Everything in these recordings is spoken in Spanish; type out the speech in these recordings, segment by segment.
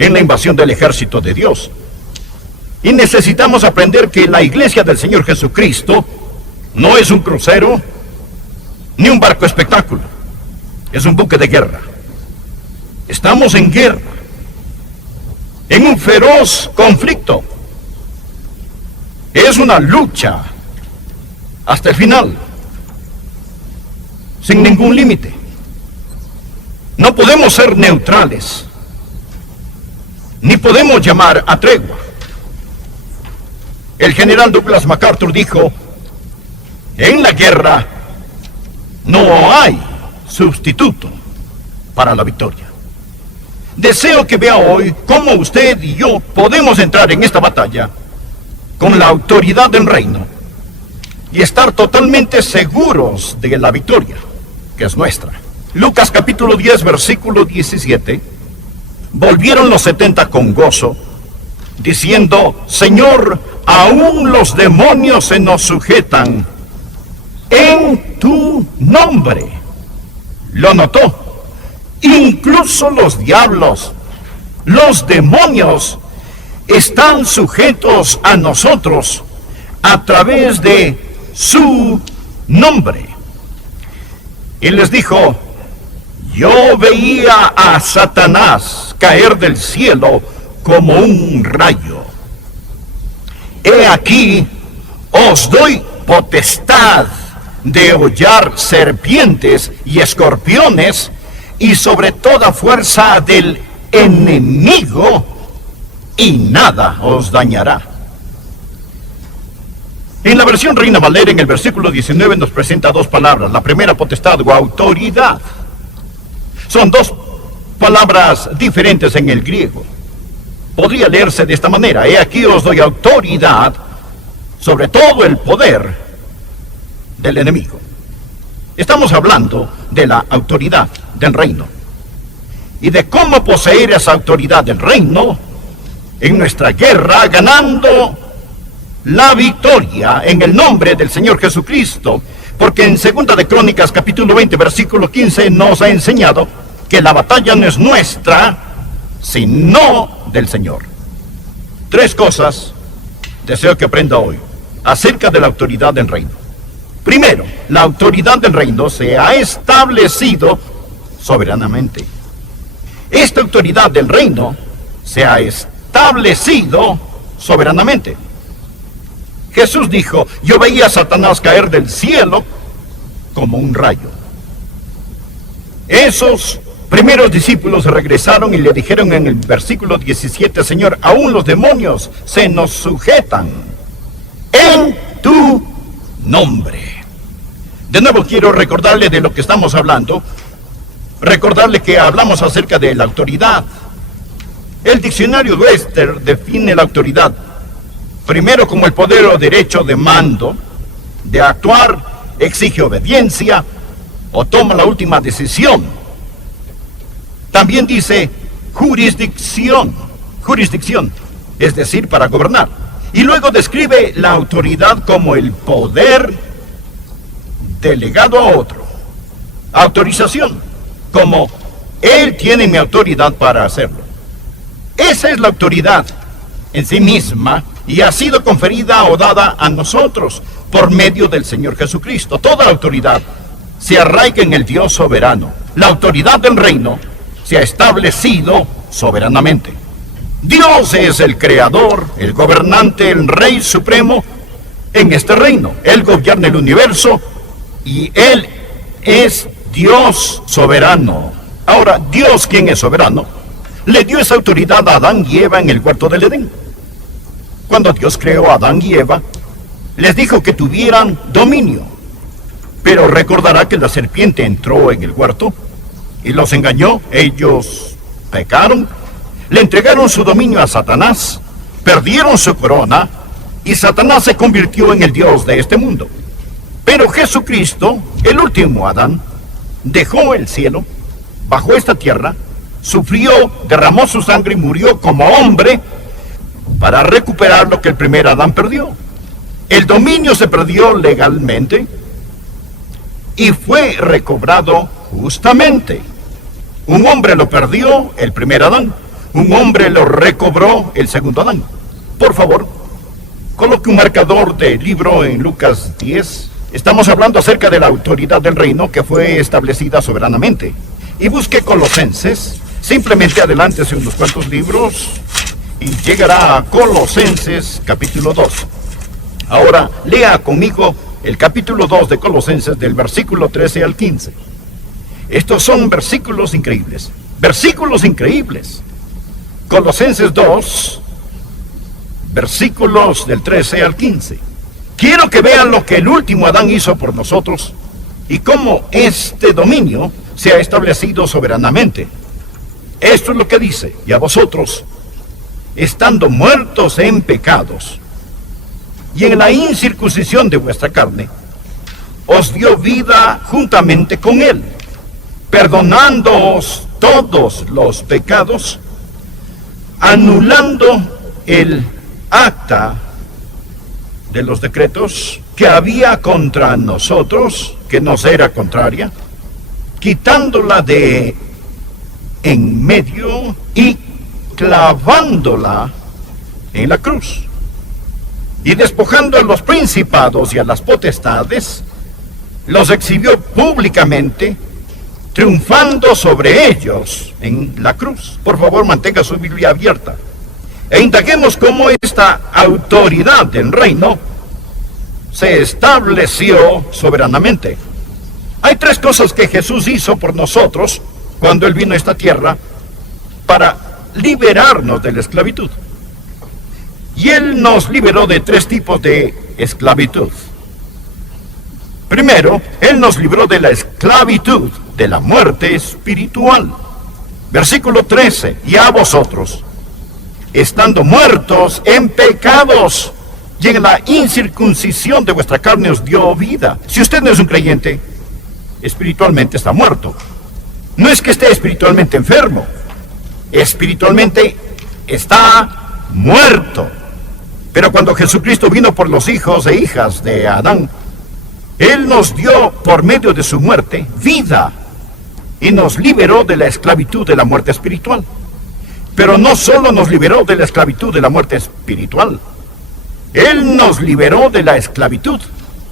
en la invasión del ejército de Dios. Y necesitamos aprender que la iglesia del Señor Jesucristo no es un crucero ni un barco espectáculo. Es un buque de guerra. Estamos en guerra, en un feroz conflicto. Es una lucha hasta el final, sin ningún límite. No podemos ser neutrales, ni podemos llamar a tregua. El general Douglas MacArthur dijo: en la guerra no hay sustituto para la victoria. Deseo que vea hoy cómo usted y yo podemos entrar en esta batalla con la autoridad del reino y estar totalmente seguros de la victoria, que es nuestra. Lucas capítulo 10, versículo 17. Volvieron los 70 con gozo, diciendo: Señor, aún los demonios se nos sujetan en tu nombre. Lo notó. Incluso los diablos, los demonios, están sujetos a nosotros a través de su nombre. Y les dijo: yo veía a Satanás caer del cielo como un rayo. He aquí, os doy potestad de hollar serpientes y escorpiones, y sobre toda fuerza del enemigo, y nada os dañará. En la versión Reina Valera, en el versículo 19, nos presenta dos palabras. La primera, potestad o autoridad. Son dos palabras diferentes en el griego. Podría leerse de esta manera: he aquí os doy autoridad sobre todo el poder del enemigo. Estamos hablando de la autoridad del reino y de cómo poseer esa autoridad del reino en nuestra guerra, ganando la victoria en el nombre del Señor Jesucristo. Porque en 2 de Crónicas capítulo 20 versículo 15 nos ha enseñado que la batalla no es nuestra, sino del Señor. Tres cosas deseo que aprenda hoy acerca de la autoridad del reino. Primero, la autoridad del reino se ha establecido soberanamente. Esta autoridad del reino se ha establecido soberanamente. Jesús dijo: yo veía a Satanás caer del cielo como un rayo. Esos primeros discípulos regresaron y le dijeron en el versículo 17: Señor, aún los demonios se nos sujetan en tu nombre. De nuevo quiero recordarle de lo que estamos hablando, recordarle que hablamos acerca de la autoridad. El diccionario Webster define la autoridad primero como el poder o derecho de mando, de actuar, exige obediencia o toma la última decisión. También dice jurisdicción, es decir, para gobernar. Y luego describe la autoridad como el poder delegado a otro. Autorización, como él tiene mi autoridad para hacerlo. Esa es la autoridad en sí misma y ha sido conferida o dada a nosotros por medio del Señor Jesucristo. Toda autoridad se arraiga en el Dios soberano. La autoridad del reino se ha establecido soberanamente. Dios es el creador, el gobernante, el rey supremo en este reino. Él gobierna el universo y Él es Dios soberano. Ahora, Dios, quien es soberano, le dio esa autoridad a Adán y Eva en el huerto del Edén. Cuando Dios creó a Adán y Eva, les dijo que tuvieran dominio. Pero recordará que la serpiente entró en el huerto y los engañó. Ellos pecaron, le entregaron su dominio a Satanás, perdieron su corona y Satanás se convirtió en el Dios de este mundo. Pero Jesucristo, el último Adán, dejó el cielo, bajó esta tierra, sufrió, derramó su sangre y murió como hombre para recuperar lo que el primer Adán perdió. El dominio se perdió legalmente y fue recobrado justamente. Un hombre lo perdió, el primer Adán. Un hombre lo recobró, el segundo Adán. Por favor, coloque un marcador de libro en Lucas 10. Estamos hablando acerca de la autoridad del reino que fue establecida soberanamente. Y busque Colosenses. Simplemente adelántese unos cuantos libros y llegará a Colosenses capítulo 2. Ahora, lea conmigo el capítulo 2 de Colosenses del versículo 13 al 15. Estos son versículos increíbles. Versículos increíbles. Colosenses 2, versículos del 13 al 15. Quiero que vean lo que el último Adán hizo por nosotros y cómo este dominio se ha establecido soberanamente. Esto es lo que dice: y a vosotros, estando muertos en pecados y en la incircuncisión de vuestra carne, os dio vida juntamente con él, perdonándoos todos los pecados, anulando el acta de los decretos que había contra nosotros, que nos era contraria, quitándola de en medio y clavándola en la cruz. Y despojando a los principados y a las potestades, los exhibió públicamente, triunfando sobre ellos en la cruz. Por favor, mantenga su Biblia abierta e indaguemos cómo esta autoridad del reino se estableció soberanamente. Hay tres cosas que Jesús hizo por nosotros cuando Él vino a esta tierra para liberarnos de la esclavitud. Y Él nos liberó de tres tipos de esclavitud. Primero, Él nos libró de la esclavitud, de la muerte espiritual. Versículo 13, y a vosotros, estando muertos en pecados y en la incircuncisión de vuestra carne os dio vida. Si usted no es un creyente, espiritualmente está muerto. No es que esté espiritualmente enfermo, espiritualmente está muerto. Pero cuando Jesucristo vino por los hijos e hijas de Adán, Él nos dio por medio de su muerte vida y nos liberó de la esclavitud de la muerte espiritual. Pero no solo nos liberó de la esclavitud de la muerte espiritual, Él nos liberó de la esclavitud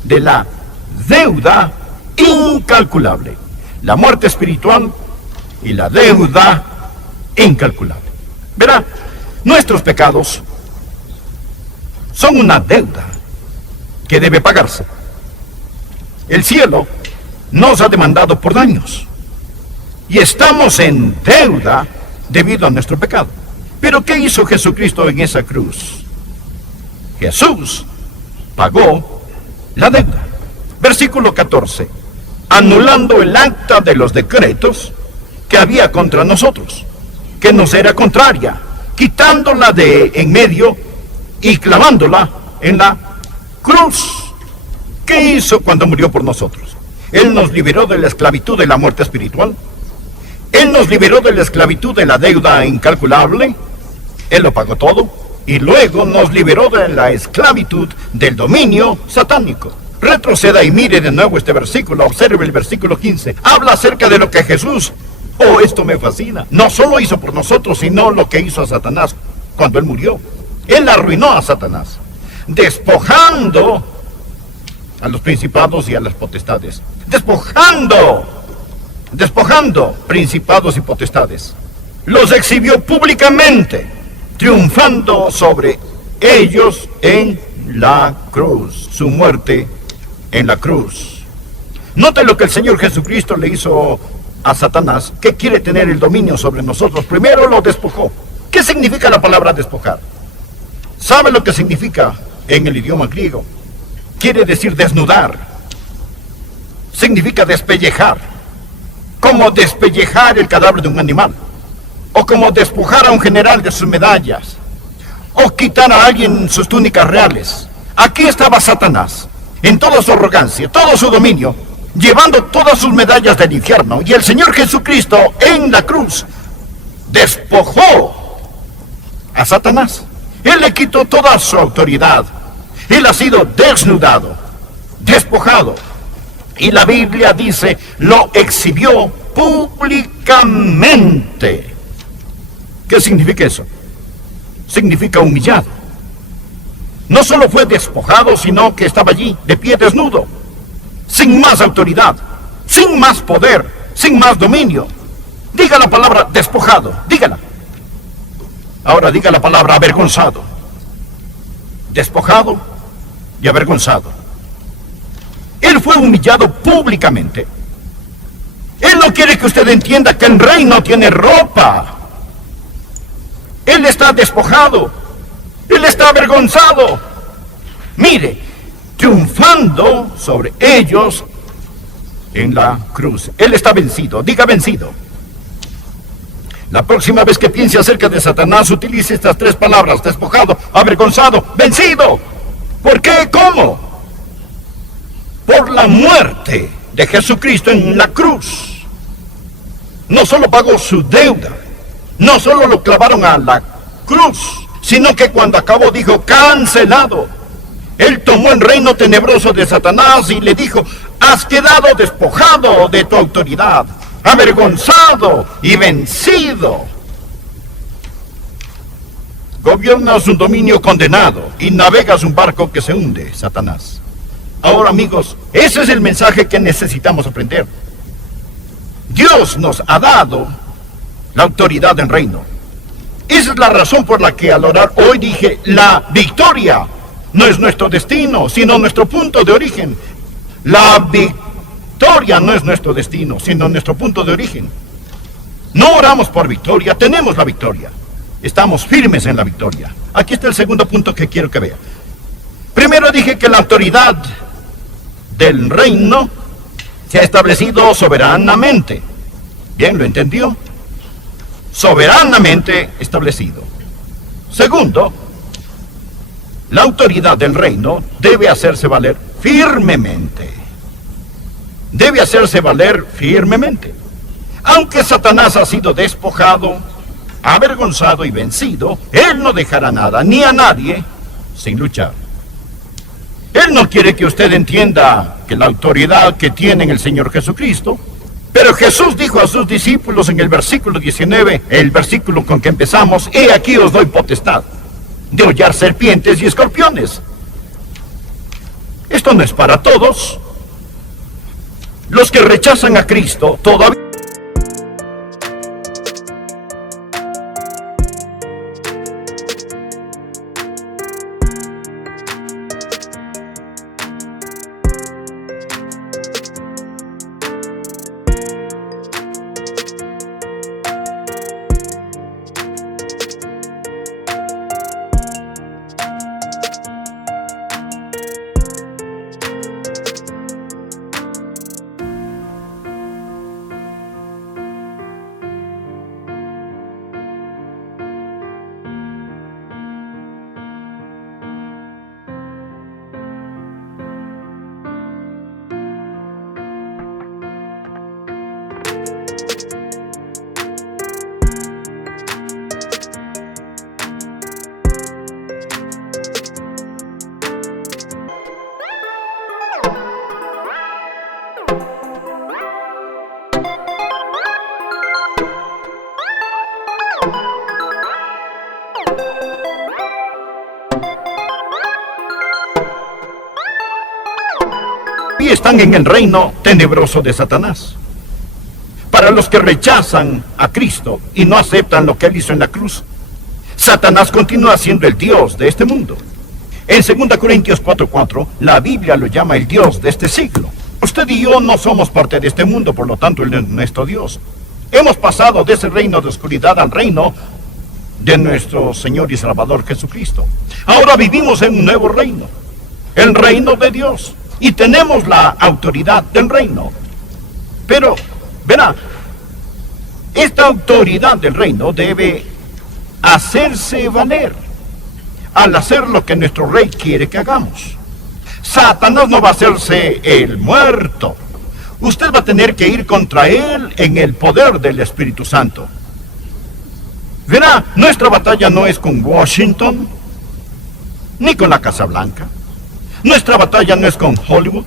de la deuda incalculable. La muerte espiritual y la deuda incalculable. Verá, nuestros pecados son una deuda que debe pagarse. El cielo nos ha demandado por daños y estamos en deuda debido a nuestro pecado. Pero ¿qué hizo Jesucristo en esa cruz? Jesús pagó la deuda. Versículo 14. Anulando el acta de los decretos que había contra nosotros, que nos era contraria, quitándola de en medio y clavándola en la cruz. ¿Qué hizo cuando murió por nosotros? Él nos liberó de la esclavitud de la muerte espiritual. Él nos liberó de la esclavitud de la deuda incalculable. Él lo pagó todo. Y luego nos liberó de la esclavitud del dominio satánico. Retroceda y mire de nuevo este versículo. Observe el versículo 15. Habla acerca de lo que Jesús, oh, esto me fascina, no solo hizo por nosotros, sino lo que hizo a Satanás cuando Él murió. Él arruinó a Satanás, despojando a los principados y a las potestades. Despojando principados y potestades. Los exhibió públicamente, triunfando sobre ellos en la cruz. Su muerte en la cruz. Note lo que el Señor Jesucristo le hizo a Satanás, que quiere tener el dominio sobre nosotros. Primero lo despojó. ¿Qué significa la palabra despojar? ¿Sabe lo que significa en el idioma griego? Quiere decir desnudar. Significa despellejar. Como despellejar el cadáver de un animal. O como despojar a un general de sus medallas. O quitar a alguien sus túnicas reales. Aquí estaba Satanás, en toda su arrogancia, todo su dominio, llevando todas sus medallas del infierno. Y el Señor Jesucristo en la cruz despojó a Satanás. Él le quitó toda su autoridad. Él ha sido desnudado, despojado. Y la Biblia dice, lo exhibió públicamente. ¿Qué significa eso? Significa humillado. No solo fue despojado, sino que estaba allí, de pie desnudo, sin más autoridad, sin más poder, sin más dominio. Diga la palabra despojado, dígala. Ahora diga la palabra avergonzado. Despojado y avergonzado. Él fue humillado públicamente. Él no quiere que usted entienda que el rey no tiene ropa. Él está despojado. Él está avergonzado. Mire, triunfando sobre ellos en la cruz. Él está vencido. Diga vencido. La próxima vez que piense acerca de Satanás, utilice estas tres palabras: despojado, avergonzado, vencido. ¿Por qué? ¿Cómo? Por la muerte de Jesucristo en la cruz. No solo pagó su deuda, no solo lo clavaron a la cruz, sino que cuando acabó dijo: cancelado. Él tomó el reino tenebroso de Satanás y le dijo: has quedado despojado de tu autoridad, avergonzado y vencido. Gobiernas un dominio condenado y navegas un barco que se hunde, Satanás. Ahora, amigos, ese es el mensaje que necesitamos aprender. Dios nos ha dado la autoridad del reino. Esa es la razón por la que al orar hoy dije: la victoria no es nuestro destino, sino nuestro punto de origen. La victoria no es nuestro destino, sino nuestro punto de origen. No oramos por victoria, tenemos la victoria. Estamos firmes en la victoria. Aquí está el segundo punto que quiero que vea. Primero dije que la autoridad del reino se ha establecido soberanamente. ¿Bien? ¿Lo entendió? Soberanamente establecido. Segundo, la autoridad del reino debe hacerse valer firmemente. Debe hacerse valer firmemente. Aunque Satanás ha sido despojado, avergonzado y vencido, él no dejará nada ni a nadie sin luchar. Él no quiere que usted entienda que la autoridad que tiene en el Señor Jesucristo, pero Jesús dijo a sus discípulos en el versículo 19, el versículo con que empezamos: he aquí os doy potestad de hollar serpientes y escorpiones. Esto no es para todos. Los que rechazan a Cristo todavía están en el reino tenebroso de Satanás. Para los que rechazan a Cristo y no aceptan lo que Él hizo en la cruz, Satanás continúa siendo el Dios de este mundo. En 2 Corintios 4:4, la Biblia lo llama el Dios de este siglo. Usted y yo no somos parte de este mundo, por lo tanto Él es nuestro Dios. Hemos pasado de ese reino de oscuridad al reino de nuestro Señor y Salvador Jesucristo. Ahora vivimos en un nuevo reino, el reino de Dios, y tenemos la autoridad del reino. Pero, verá, esta autoridad del reino debe hacerse valer al hacer lo que nuestro rey quiere que hagamos. Satanás no va a hacerse el muerto. Usted va a tener que ir contra él en el poder del Espíritu Santo. Verá, nuestra batalla no es con Washington, ni con la Casa Blanca. Nuestra batalla no es con Hollywood.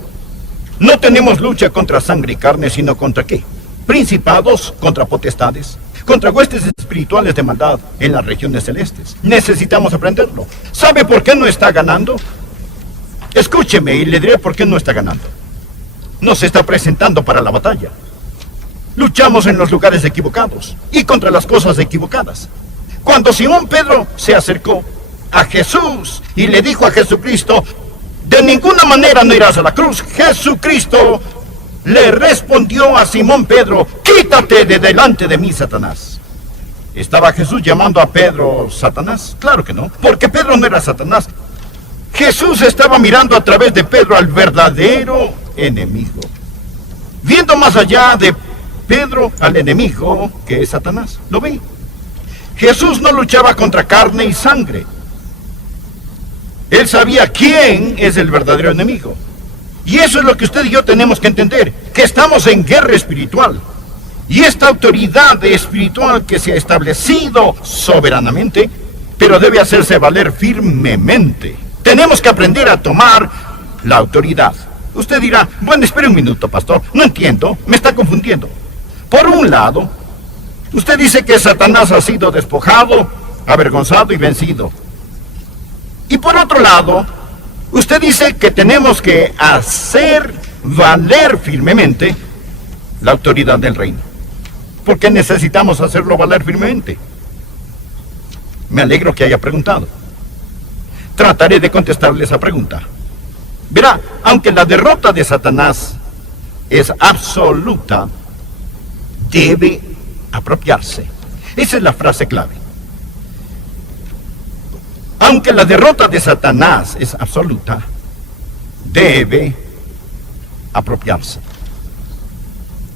No tenemos lucha contra sangre y carne, sino contra ¿qué? Principados contra potestades. contra huestes espirituales de maldad en las regiones celestes. Necesitamos aprenderlo. ¿Sabe por qué no está ganando? Escúcheme y le diré por qué no está ganando. No se está presentando para la batalla. Luchamos en los lugares equivocados y contra las cosas equivocadas. Cuando Simón Pedro se acercó a Jesús y le dijo a Jesucristo, de ninguna manera no irás a la cruz, Jesucristo le respondió a Simón Pedro, quítate de delante de mí, Satanás. ¿Estaba Jesús llamando a Pedro Satanás? Claro que no, porque Pedro no era Satanás. Jesús estaba mirando a través de Pedro al verdadero enemigo, viendo más allá de Pedro al enemigo que es Satanás. ¿Lo ve? Jesús no luchaba contra carne y sangre. Él sabía quién es el verdadero enemigo. Y eso es lo que usted y yo tenemos que entender, que estamos en guerra espiritual. Y esta autoridad espiritual que se ha establecido soberanamente, pero debe hacerse valer firmemente. Tenemos que aprender a tomar la autoridad. Usted dirá, bueno, espere un minuto, pastor, no entiendo, me está confundiendo. Por un lado, usted dice que Satanás ha sido despojado, avergonzado y vencido. Y por otro lado, usted dice que tenemos que hacer valer firmemente la autoridad del reino. ¿Por qué necesitamos hacerlo valer firmemente? Me alegro que haya preguntado. Trataré de contestarle esa pregunta. Verá, aunque la derrota de Satanás es absoluta, debe apropiarse. Esa es la frase clave. Aunque la derrota de Satanás es absoluta, debe apropiarse.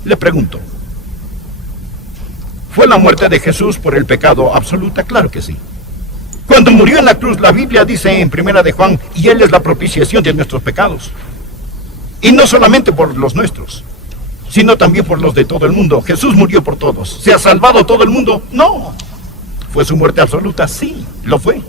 Le pregunto, ¿fue la muerte de Jesús por el pecado absoluta? Claro que sí. Cuando murió en la cruz, la Biblia dice en 1 de Juan, y Él es la propiciación de nuestros pecados. Y no solamente por los nuestros, sino también por los de todo el mundo. Jesús murió por todos. ¿Se ha salvado todo el mundo? No. ¿Fue su muerte absoluta? Sí, lo fue.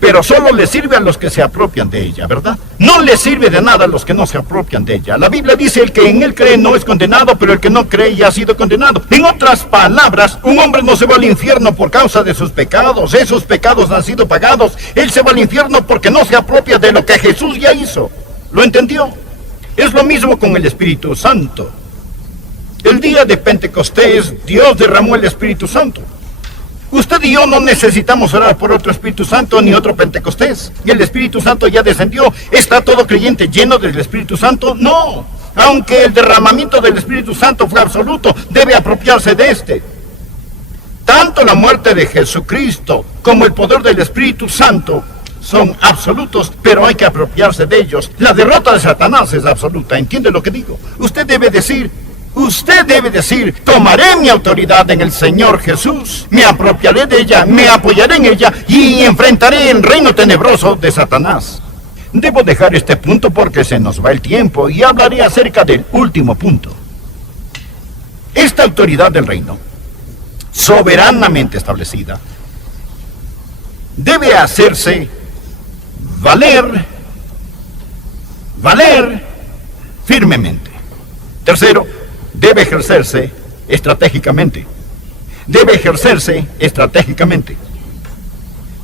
Pero solo le sirve a los que se apropian de ella, ¿verdad? No le sirve de nada a los que no se apropian de ella. La Biblia dice, el que en él cree no es condenado, pero el que no cree ya ha sido condenado. En otras palabras, un hombre no se va al infierno por causa de sus pecados. Esos pecados han sido pagados. Él se va al infierno porque no se apropia de lo que Jesús ya hizo. ¿Lo entendió? Es lo mismo con el Espíritu Santo. El día de Pentecostés, Dios derramó el Espíritu Santo. Usted y yo no necesitamos orar por otro Espíritu Santo ni otro Pentecostés. Y el Espíritu Santo ya descendió. ¿Está todo creyente lleno del Espíritu Santo? No. Aunque el derramamiento del Espíritu Santo fue absoluto, debe apropiarse de este. Tanto la muerte de Jesucristo como el poder del Espíritu Santo son absolutos, pero hay que apropiarse de ellos. La derrota de Satanás es absoluta. ¿Entiende lo que digo? Usted debe decir, tomaré mi autoridad en el Señor Jesús, me apropiaré de ella, me apoyaré en ella y enfrentaré el reino tenebroso de Satanás. Debo dejar este punto porque se nos va el tiempo y hablaré acerca del último punto. Esta autoridad del reino, soberanamente establecida, debe hacerse valer firmemente. Tercero, debe ejercerse estratégicamente.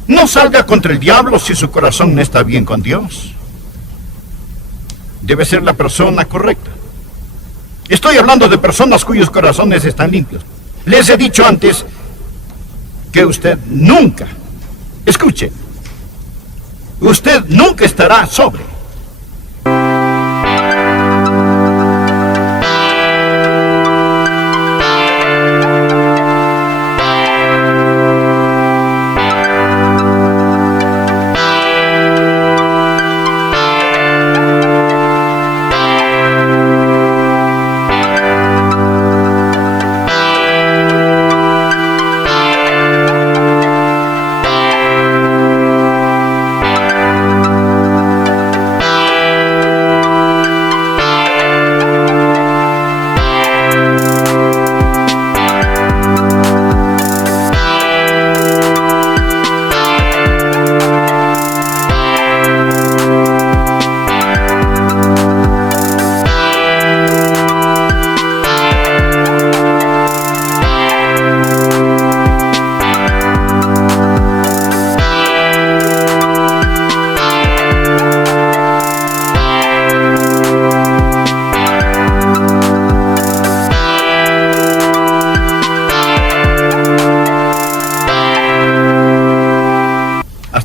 No salga contra el diablo si su corazón no está bien con Dios. Debe ser la persona correcta. Estoy hablando de personas cuyos corazones están limpios. Les he dicho antes que usted nunca estará sobre.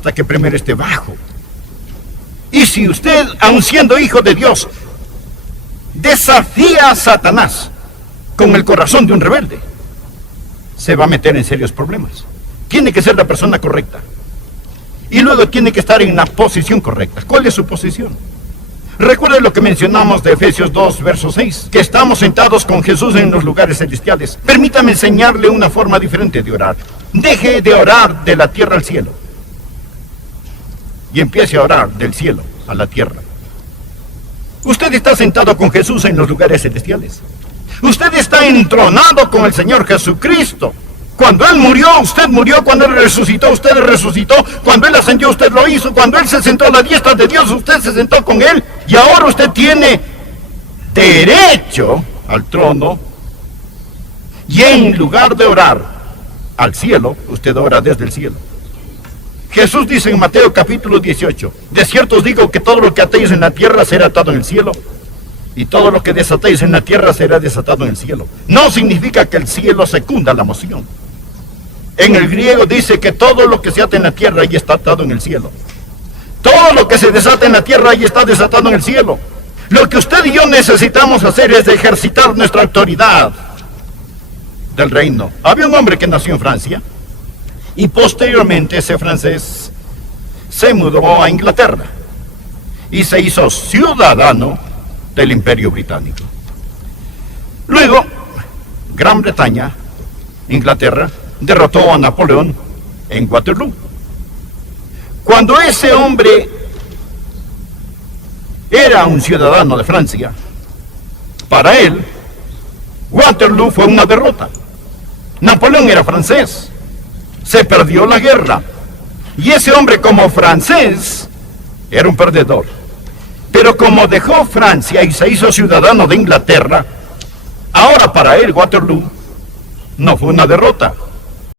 hasta que primero esté bajo. Y si usted, aun siendo hijo de Dios, desafía a Satanás con el corazón de un rebelde, se va a meter en serios problemas. Tiene que ser la persona correcta. Y luego tiene que estar en la posición correcta. ¿Cuál es su posición? Recuerden lo que mencionamos de Efesios 2, verso 6, que estamos sentados con Jesús en los lugares celestiales. Permítame enseñarle una forma diferente de orar. Deje de orar de la tierra al cielo y empiece a orar del cielo a la tierra. Usted está sentado con Jesús en los lugares celestiales. Usted está entronado con el Señor Jesucristo. Cuando Él murió, usted murió. Cuando Él resucitó, usted resucitó. Cuando Él ascendió, usted lo hizo. Cuando Él se sentó a la diestra de Dios, usted se sentó con Él. Y ahora usted tiene derecho al trono. Y en lugar de orar al cielo, usted ora desde el cielo. Jesús dice en Mateo capítulo 18, de cierto os digo que todo lo que atéis en la tierra será atado en el cielo, y todo lo que desatéis en la tierra será desatado en el cielo. No significa que el cielo secunda la moción. En el griego dice que todo lo que se ata en la tierra ya está atado en el cielo. Todo lo que se desata en la tierra ya está desatado en el cielo. Lo que usted y yo necesitamos hacer es ejercitar nuestra autoridad del reino. Había un hombre que nació en Francia y posteriormente ese francés se mudó a Inglaterra y se hizo ciudadano del Imperio Británico. Luego, Gran Bretaña, Inglaterra, derrotó a Napoleón en Waterloo. Cuando ese hombre era un ciudadano de Francia, para él, Waterloo fue una derrota. Napoleón era francés, se perdió la guerra, y ese hombre como francés era un perdedor. Pero como dejó Francia y se hizo ciudadano de Inglaterra, ahora para él Waterloo no fue una derrota,